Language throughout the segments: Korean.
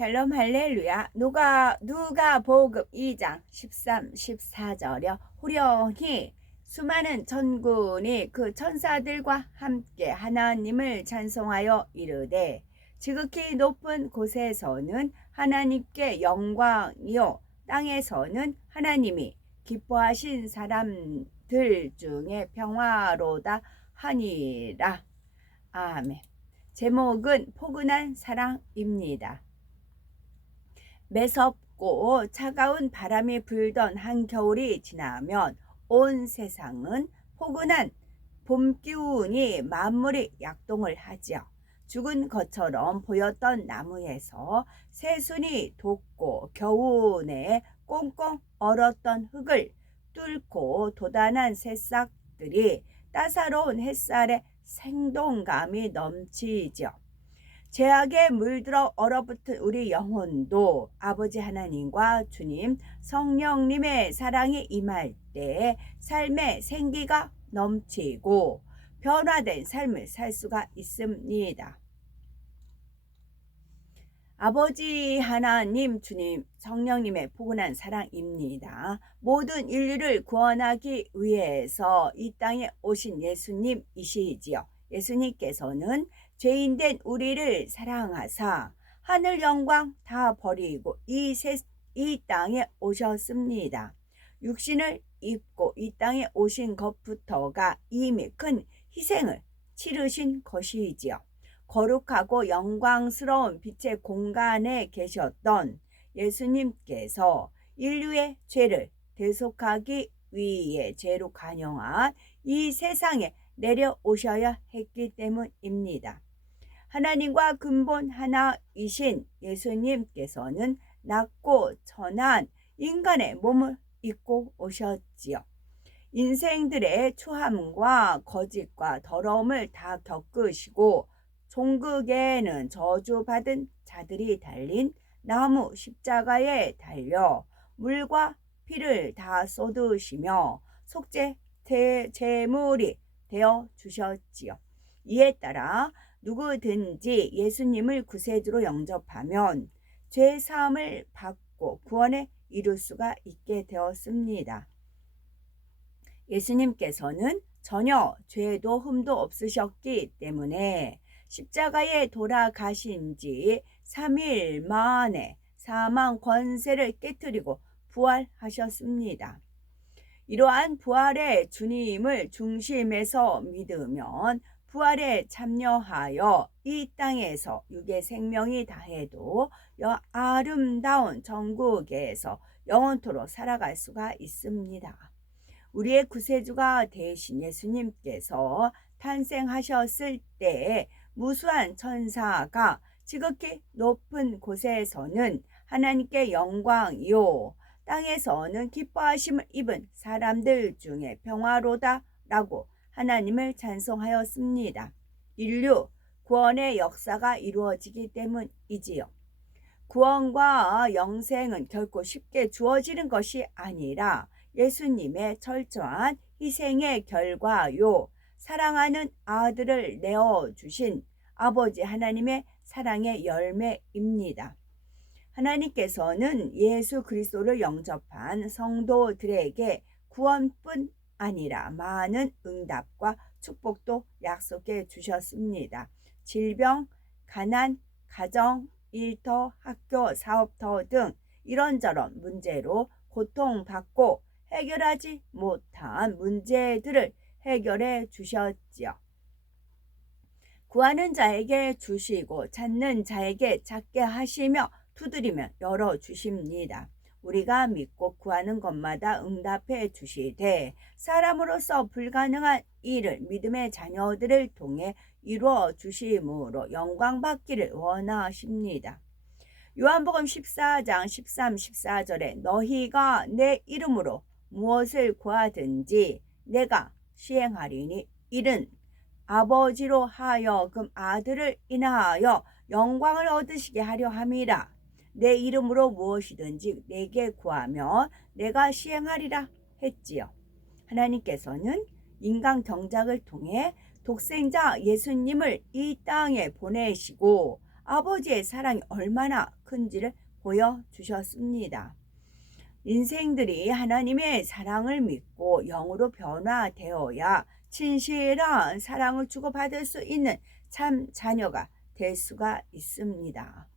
샬롬 할렐루야. 누가복음 2장 13, 14절여 후련히 수많은 천군이 그 천사들과 함께 하나님을 찬송하여 이르되 지극히 높은 곳에서는 하나님께 영광이요 땅에서는 하나님이 기뻐하신 사람들 중에 평화로다 하니라. 아멘. 제목은 포근한 사랑입니다. 매섭고 차가운 바람이 불던 한겨울이 지나면 온 세상은 포근한 봄 기운이 만물이 약동을 하지요. 죽은 것처럼 보였던 나무에서 새순이 돋고 겨우내 꽁꽁 얼었던 흙을 뚫고 돋아난 새싹들이 따사로운 햇살에 생동감이 넘치죠. 죄악에 물들어 얼어붙은 우리 영혼도 아버지 하나님과 주님 성령님의 사랑이 임할 때 삶의 생기가 넘치고 변화된 삶을 살 수가 있습니다. 아버지 하나님 주님 성령님의 포근한 사랑입니다. 모든 인류를 구원하기 위해서 이 땅에 오신 예수님이시지요. 예수님께서는 죄인된 우리를 사랑하사 하늘 영광 다 버리고 이 땅에 오셨습니다. 육신을 입고 이 땅에 오신 것부터가 이미 큰 희생을 치르신 것이지요. 거룩하고 영광스러운 빛의 공간에 계셨던 예수님께서 인류의 죄를 대속하기 위해 죄로 간영한 이 세상에 내려오셔야 했기 때문입니다. 하나님과 근본 하나이신 예수님께서는 낮고 천한 인간의 몸을 입고 오셨지요. 인생들의 추함과 거짓과 더러움을 다 겪으시고 종극에는 저주받은 자들이 달린 나무 십자가에 달려 물과 피를 다 쏟으시며 속죄 제물이 되어 주셨지요. 이에 따라 누구든지 예수님을 구세주로 영접하면 죄 사함을 받고 구원에 이룰 수가 있게 되었습니다. 예수님께서는 전혀 죄도 흠도 없으셨기 때문에 십자가에 돌아가신 지 3일 만에 사망 권세를 깨뜨리고 부활하셨습니다. 이러한 부활의 주님을 중심에서 믿으면 부활에 참여하여 이 땅에서 육의 생명이 다해도 아름다운 천국에서 영원토록 살아갈 수가 있습니다. 우리의 구세주가 되신 예수님께서 탄생하셨을 때 무수한 천사가 지극히 높은 곳에서는 하나님께 영광이요 땅에서는 기뻐하심을 입은 사람들 중에 평화로다 라고 하나님을 찬송하였습니다. 인류 구원의 역사가 이루어지기 때문이지요. 구원과 영생은 결코 쉽게 주어지는 것이 아니라 예수님의 철저한 희생의 결과요 사랑하는 아들을 내어주신 아버지 하나님의 사랑의 열매입니다. 하나님께서는 예수 그리스도를 영접한 성도들에게 구원뿐 아니라 많은 응답과 축복도 약속해 주셨습니다. 질병, 가난, 가정, 일터, 학교, 사업터 등 이런저런 문제로 고통받고 해결하지 못한 문제들을 해결해 주셨지요. 구하는 자에게 주시고 찾는 자에게 찾게 하시며 두드리면 열어주십니다. 우리가 믿고 구하는 것마다 응답해 주시되 사람으로서 불가능한 일을 믿음의 자녀들을 통해 이루어 주심으로 영광 받기를 원하십니다. 요한복음 14장 13, 14절에 너희가 내 이름으로 무엇을 구하든지 내가 시행하리니 이는 아버지로 하여금 아들을 인하여 영광을 얻으시게 하려 함이라. 내 이름으로 무엇이든지 내게 구하면 내가 시행하리라 했지요. 하나님께서는 인간 경작을 통해 독생자 예수님을 이 땅에 보내시고 아버지의 사랑이 얼마나 큰지를 보여주셨습니다. 인생들이 하나님의 사랑을 믿고 영으로 변화되어야 진실한 사랑을 주고받을 수 있는 참 자녀가 될 수가 있습니다.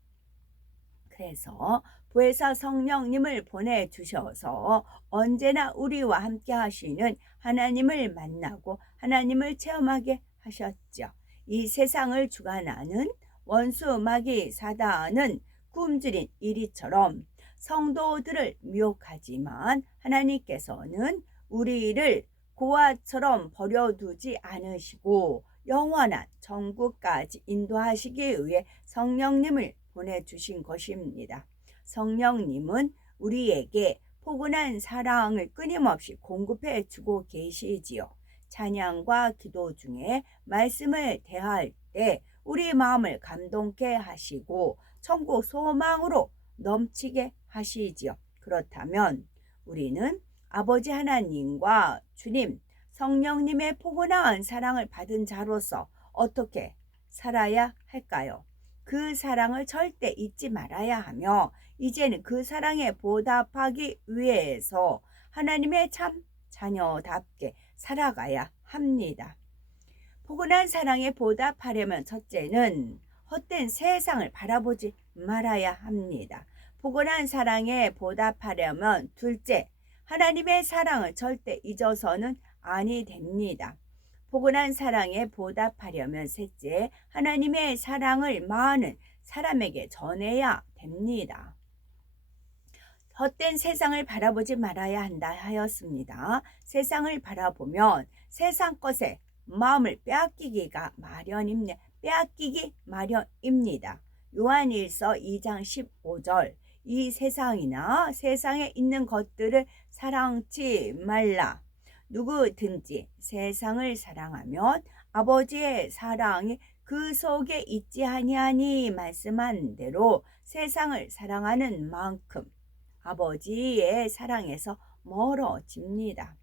그래서 부에서 성령님을 보내주셔서 언제나 우리와 함께 하시는 하나님을 만나고 하나님을 체험하게 하셨죠. 이 세상을 주관하는 원수 마귀 사단은 굶주린 이리처럼 성도들을 미혹하지만 하나님께서는 우리를 고아처럼 버려두지 않으시고 영원한 천국까지 인도하시기 위해 성령님을 보내주신 것입니다. 성령님은 우리에게 포근한 사랑을 끊임없이 공급해 주고 계시지요. 찬양과 기도 중에 말씀을 대할 때 우리 마음을 감동케 하시고 천국 소망으로 넘치게 하시지요. 그렇다면 우리는 아버지 하나님과 주님, 성령님의 포근한 사랑을 받은 자로서 어떻게 살아야 할까요? 그 사랑을 절대 잊지 말아야 하며 이제는 그 사랑에 보답하기 위해서 하나님의 참 자녀답게 살아가야 합니다. 포근한 사랑에 보답하려면 첫째는 헛된 세상을 바라보지 말아야 합니다. 포근한 사랑에 보답하려면 둘째, 하나님의 사랑을 절대 잊어서는 아니 됩니다. 포근한 사랑에 보답하려면 셋째, 하나님의 사랑을 많은 사람에게 전해야 됩니다. 헛된 세상을 바라보지 말아야 한다 하였습니다. 세상을 바라보면 세상 것에 마음을 빼앗기기 마련입니다. 요한일서 2장 15절 이 세상이나 세상에 있는 것들을 사랑치 말라. 누구든지 세상을 사랑하면 아버지의 사랑이 그 속에 있지 아니하니 말씀한 대로 세상을 사랑하는 만큼 아버지의 사랑에서 멀어집니다.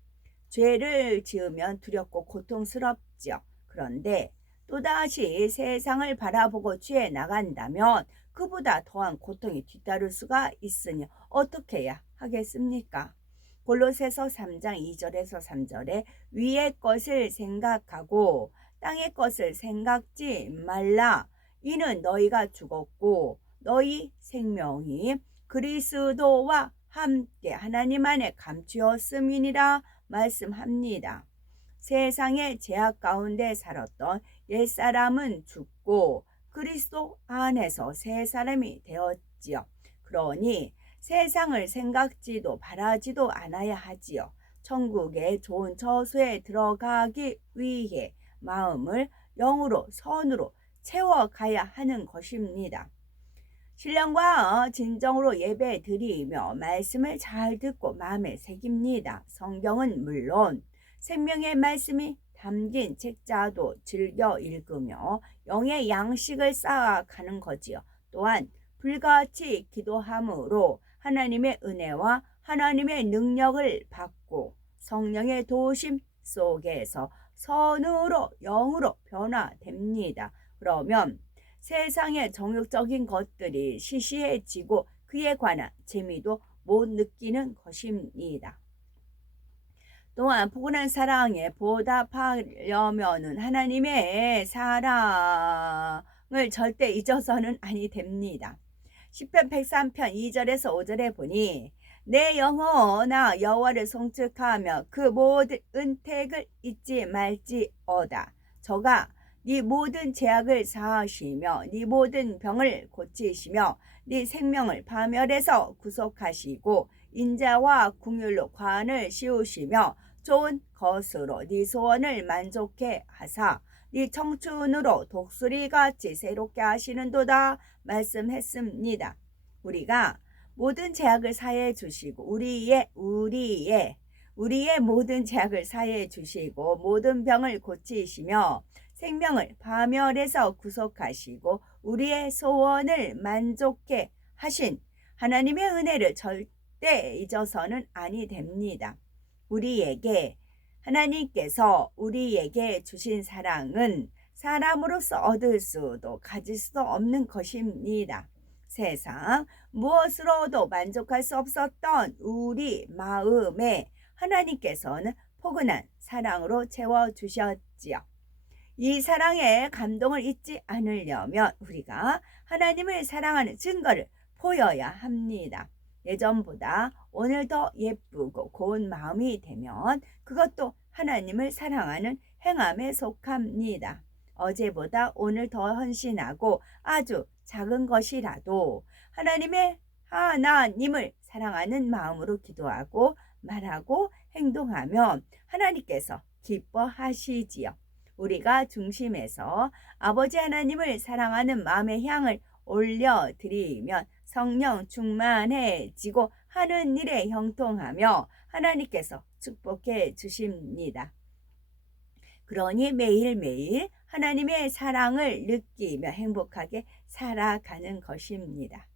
죄를 지으면 두렵고 고통스럽죠. 그런데 또다시 세상을 바라보고 취해 나간다면 그보다 더한 고통이 뒤따를 수가 있으니 어떻게 해야 하겠습니까? 골로새서 3장 2절에서 3절에 위의 것을 생각하고 땅의 것을 생각지 말라. 이는 너희가 죽었고 너희 생명이 그리스도와 함께 하나님 안에 감추었음이니라 말씀합니다. 세상의 제약 가운데 살았던 옛사람은 죽고 그리스도 안에서 새 사람이 되었지요. 그러니 세상을 생각지도 바라지도 않아야 하지요. 천국의 좋은 처소에 들어가기 위해 마음을 영으로 선으로 채워가야 하는 것입니다. 신령과 진정으로 예배 드리며 말씀을 잘 듣고 마음에 새깁니다. 성경은 물론 생명의 말씀이 담긴 책자도 즐겨 읽으며 영의 양식을 쌓아가는 거지요. 또한 불같이 기도함으로 하나님의 은혜와 하나님의 능력을 받고 성령의 도우심 속에서 선으로 영으로 변화됩니다. 그러면 세상의 정욕적인 것들이 시시해지고 그에 관한 재미도 못 느끼는 것입니다. 또한 포근한 사랑에 보답하려면 하나님의 사랑을 절대 잊어서는 아니 됩니다. 시편 103편 2절에서 5절에 보니 내 영혼아 여호와를 송축하며 그 모든 은택을 잊지 말지어다. 저가 네 모든 죄악을 사하시며 네 모든 병을 고치시며 네 생명을 파멸해서 구속하시고 인자와 긍휼로 관을 씌우시며 좋은 것으로 네 소원을 만족해 하사 네 청춘으로 독수리같이 새롭게 하시는도다 말씀했습니다. 우리가 모든 죄악을 사해 주시고 우리의 모든 죄악을 사해 주시고 모든 병을 고치시며 생명을 파멸해서 구속하시고 우리의 소원을 만족해 하신 하나님의 은혜를 절대 잊어서는 아니 됩니다. 하나님께서 우리에게 주신 사랑은 사람으로서 얻을 수도 가질 수도 없는 것입니다. 세상 무엇으로도 만족할 수 없었던 우리 마음에 하나님께서는 포근한 사랑으로 채워주셨지요. 이 사랑의 감동을 잊지 않으려면 우리가 하나님을 사랑하는 증거를 보여야 합니다. 예전보다 오늘 더 예쁘고 고운 마음이 되면 그것도 하나님을 사랑하는 행함에 속합니다. 어제보다 오늘 더 헌신하고 아주 작은 것이라도 하나님을 사랑하는 마음으로 기도하고 말하고 행동하면 하나님께서 기뻐하시지요. 우리가 중심에서 아버지 하나님을 사랑하는 마음의 향을 올려드리면 성령 충만해지고 하는 일에 형통하며 하나님께서 축복해 주십니다. 그러니 매일매일 하나님의 사랑을 느끼며 행복하게 살아가는 것입니다.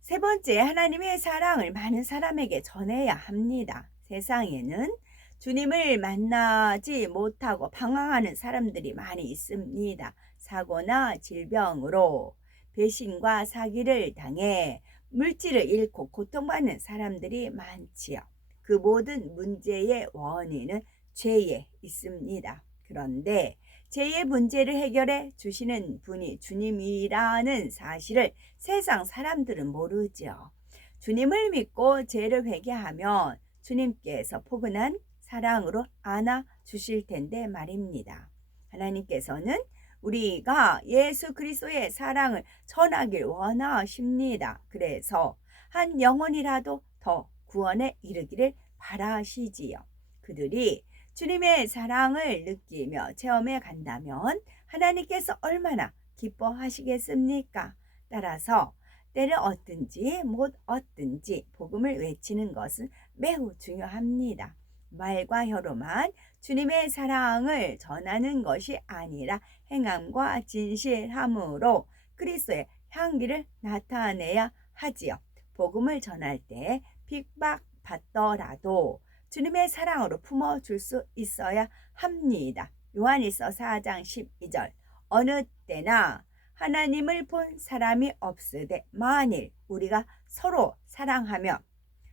세 번째, 하나님의 사랑을 많은 사람에게 전해야 합니다. 세상에는 주님을 만나지 못하고 방황하는 사람들이 많이 있습니다. 사고나 질병으로 배신과 사기를 당해 물질을 잃고 고통받는 사람들이 많지요. 그 모든 문제의 원인은 죄에 있습니다. 그런데 죄의 문제를 해결해 주시는 분이 주님이라는 사실을 세상 사람들은 모르죠. 주님을 믿고 죄를 회개하면 주님께서 포근한 사랑으로 안아 주실 텐데 말입니다. 하나님께서는 우리가 예수 그리스도의 사랑을 전하길 원하십니다. 그래서 한 영혼이라도 더 구원에 이르기를 바라시지요. 그들이 주님의 사랑을 느끼며 체험해 간다면 하나님께서 얼마나 기뻐하시겠습니까? 따라서 때를 얻든지 못 얻든지 복음을 외치는 것은 매우 중요합니다. 말과 혀로만 주님의 사랑을 전하는 것이 아니라 행함과 진실함으로 그리스도의 향기를 나타내야 하지요. 복음을 전할 때 핍박받더라도 주님의 사랑으로 품어줄 수 있어야 합니다. 요한일서 4장 12절 어느 때나 하나님을 본 사람이 없으되 만일 우리가 서로 사랑하면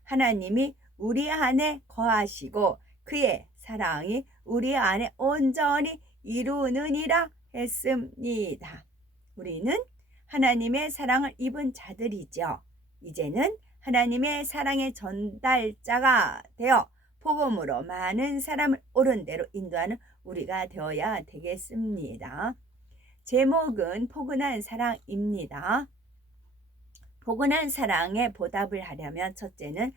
하나님이 우리 안에 거하시고 그의 사랑이 우리 안에 온전히 이루느니라 했습니다. 우리는 하나님의 사랑을 입은 자들이죠. 이제는 하나님의 사랑의 전달자가 되어 복음으로 많은 사람을 옳은 대로 인도하는 우리가 되어야 되겠습니다. 제목은 포근한 사랑입니다. 포근한 사랑에 보답을 하려면 첫째는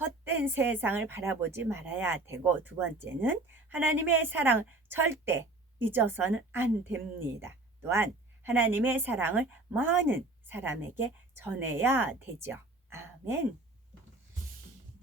헛된 세상을 바라보지 말아야 되고 두 번째는 하나님의 사랑을 절대 잊어서는 안 됩니다. 또한 하나님의 사랑을 많은 사람에게 전해야 되죠. 아멘.